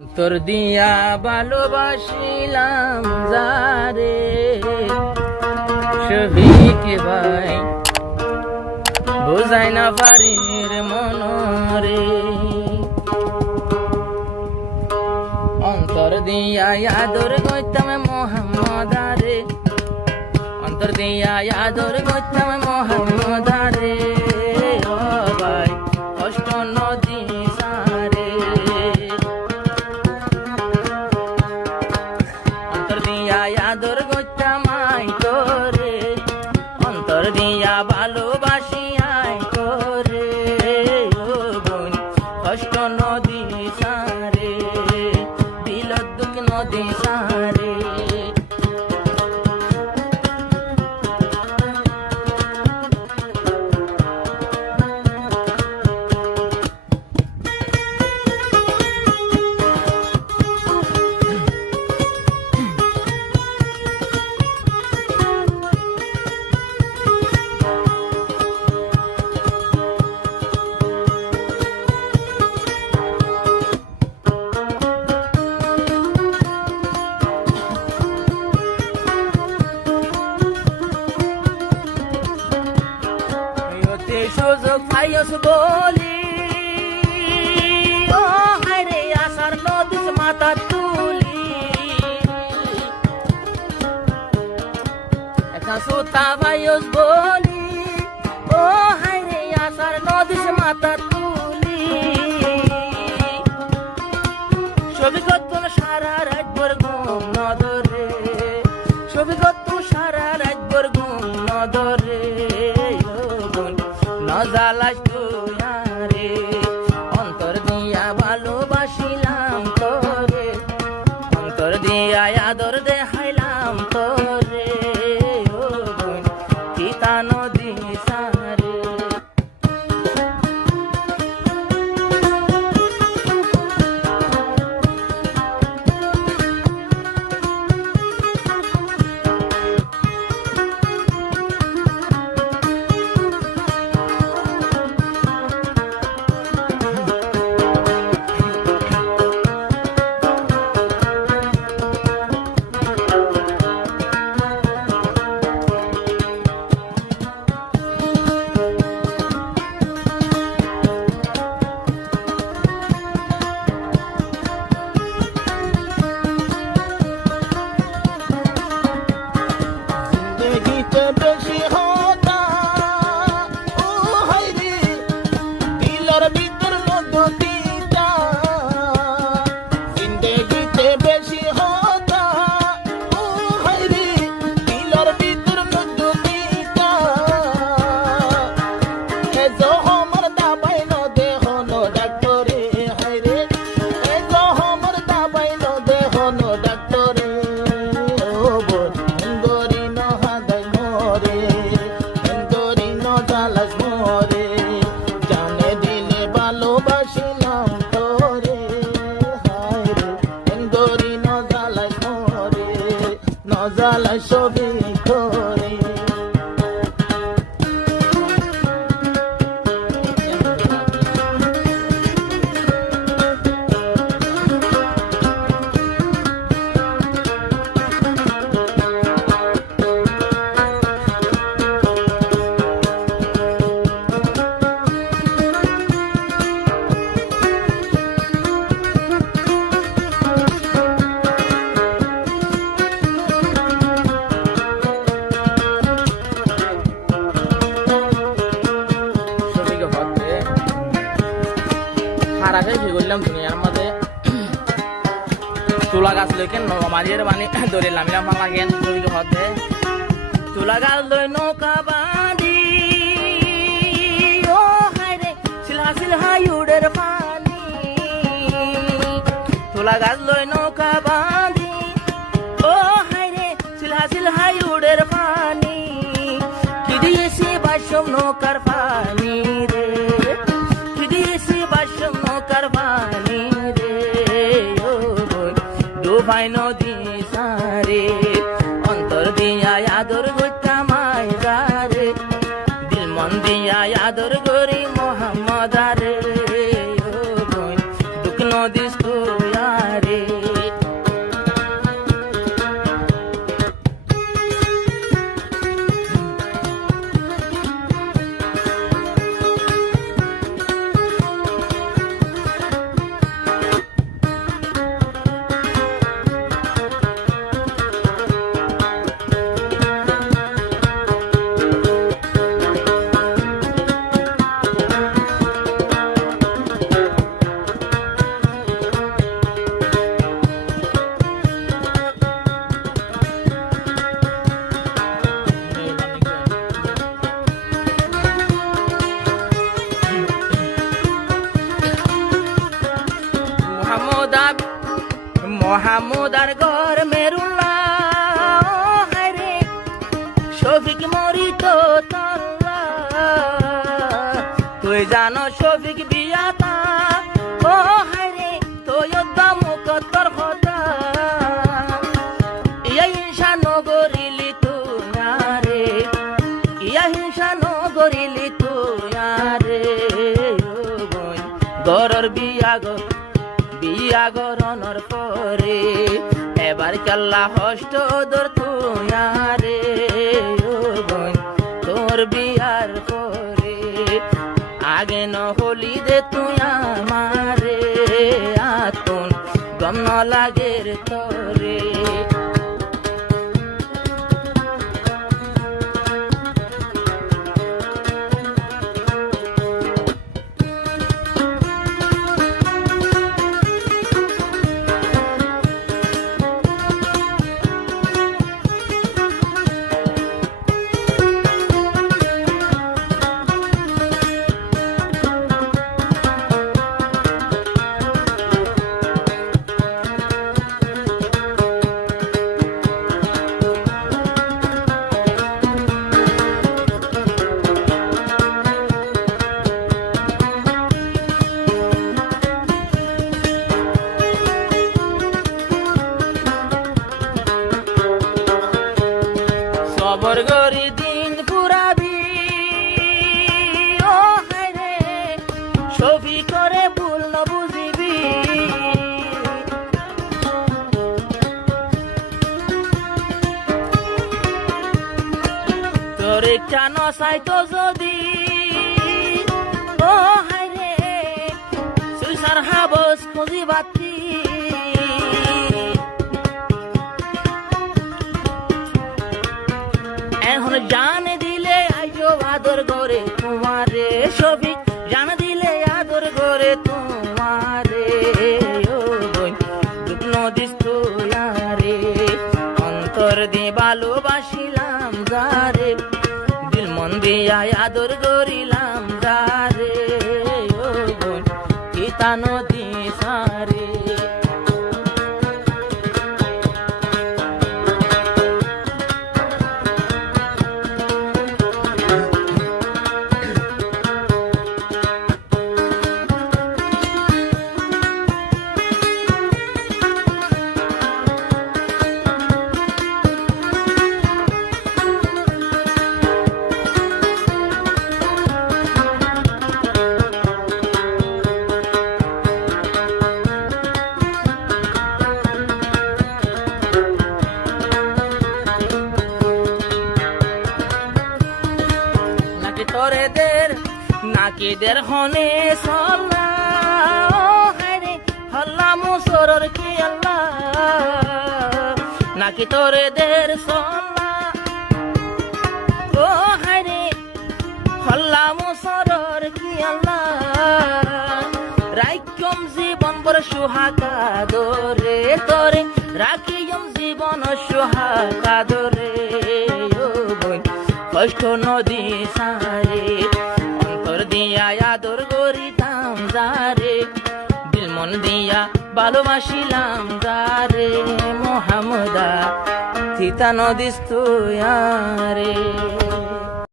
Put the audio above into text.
তোর দিয়া ভালোবাসিলাম যারে সবিকে ভাই বোঝাই না পারির মনরে অন্তর দিয়া আদর গইতাম মোহাম্মদ আরে অন্তর দিয়া আদর গইতাম মোহাম্মদ আরে ও ভাই কষ্ট নদী সারে অন্তর দিয়া আদর গইতাম আই তোরে অন্তর দিয়া ভালোবাসি আই তোরে ও বোন কষ্ট নদী সারে দিল দুঃখ নদী সারে সুযোগ পাইস বলি ও হায়রে আসার নদী মাথা তুলি একা সুতা পাইস বলি ও হায়রে আসার নদী মাথা তুলি ছবি কত সারা রাত ভর ঘুম নদরে ছবি কত সারা রাত ভর ঘুম নদরে নজালাস তুই আরে অন্তর দিয়া ভালোবাসিলাম তোরে অন্তর দিয়া আদর দেখাইলাম তোরে ও বোন চিতা নদী সারে বেশি হতা ও হাইরে দিলর ভিতর মধুতিটা জিন্দেগিতে বেশি হতা ও হাইরে দিলর ভিতর মধুতিটা এ জহমর দাবাই ন দেহ ন ডাক্তরে হাইরে এ জহমর দাবাই ন দেহ ন ডাক্তরে ও বোন গরি ন হাদাই মরে গরি ন জালাস মরে জানে দিলে ভালোবাসিলাম তোরে হায়রে গরি ন জালাস মরে ন জালাস সবই করে করলাম দুনিয়ার মাঝে তুলা গাছ লইকেন মাঝের মানে ধরে লামিলাম লাগেন ছবিকে হতে তুলা গাছ লই নৌকা বাঁধি ও হায়রে সিলহা সিলহা ইউডের পানি তুলা গাছ লই নৌকা বাঁধি ও হায়রে সিলহা সিলহা ইউডের পানি কি দিয়েছি বাসম নৌকার পানি রে কি দিয়েছি বাসম নৌকার পানি রে ও ডুবাই নদী সারে অন্তর দিয়া আদর গইতাম আয়দারে দিল মন দিয়া আদর করি মোহাম্মদ আরে ও দুঃখ নদী মোহাম্মদার ঘর মেরুল্লা হায়রে শফিক মরিত তল্লা তুই জানো শফিক বিয়াতা ও হায়রে তুই মুকতর কথা ইয়া হিংসা নগরিলি তুয়ারে ইয়া হিংসা নগরিলি তুয়ারে গরর বিয়া গরণর পরে এবার কাল্লা হষ্ট দর তুয়ারে তোর বিয়ার পরে আগে নহলি দে তুই আমারে আতুন গম ন লাগের তোরে সবর গরি দিন পুরাবি ও হায়রে ছবি করে ভুল ন বুঝিবি তোর একটা নসাইতো যদি ও হায়রে সুইসার হাবস খুঁজি বাতি এখন জান দিলে আইজো আদর করে তোমারে ছবি জান দিলে আদর করে তোমারে ও বই দুপ্ন দিস তুয়ারে অন্তর দিয়ে ভালোবাসিলাম যারে দিল মন দিয়া আদর করিলাম যারে ও বই পিতা নদী সারে নাকিদের হনে সল্লা ও হায়রে হল্লা মুসরর কি আল্লাহ নাকি তোরে দের সল্লা ও হায়রে হল্লা মুসরর কি আল্লাহ রাইকম জীবন বড় সুহাকা দরে তোরে রাখিম জীবন সুহাকা দরে ও বই কষ্ট নদী সারে দিয়া আদর করিতাম যারে দিল মন দিয়া ভালোবাসিলাম যারে মোহাম্মদা থিতা নদিস তুয়ারে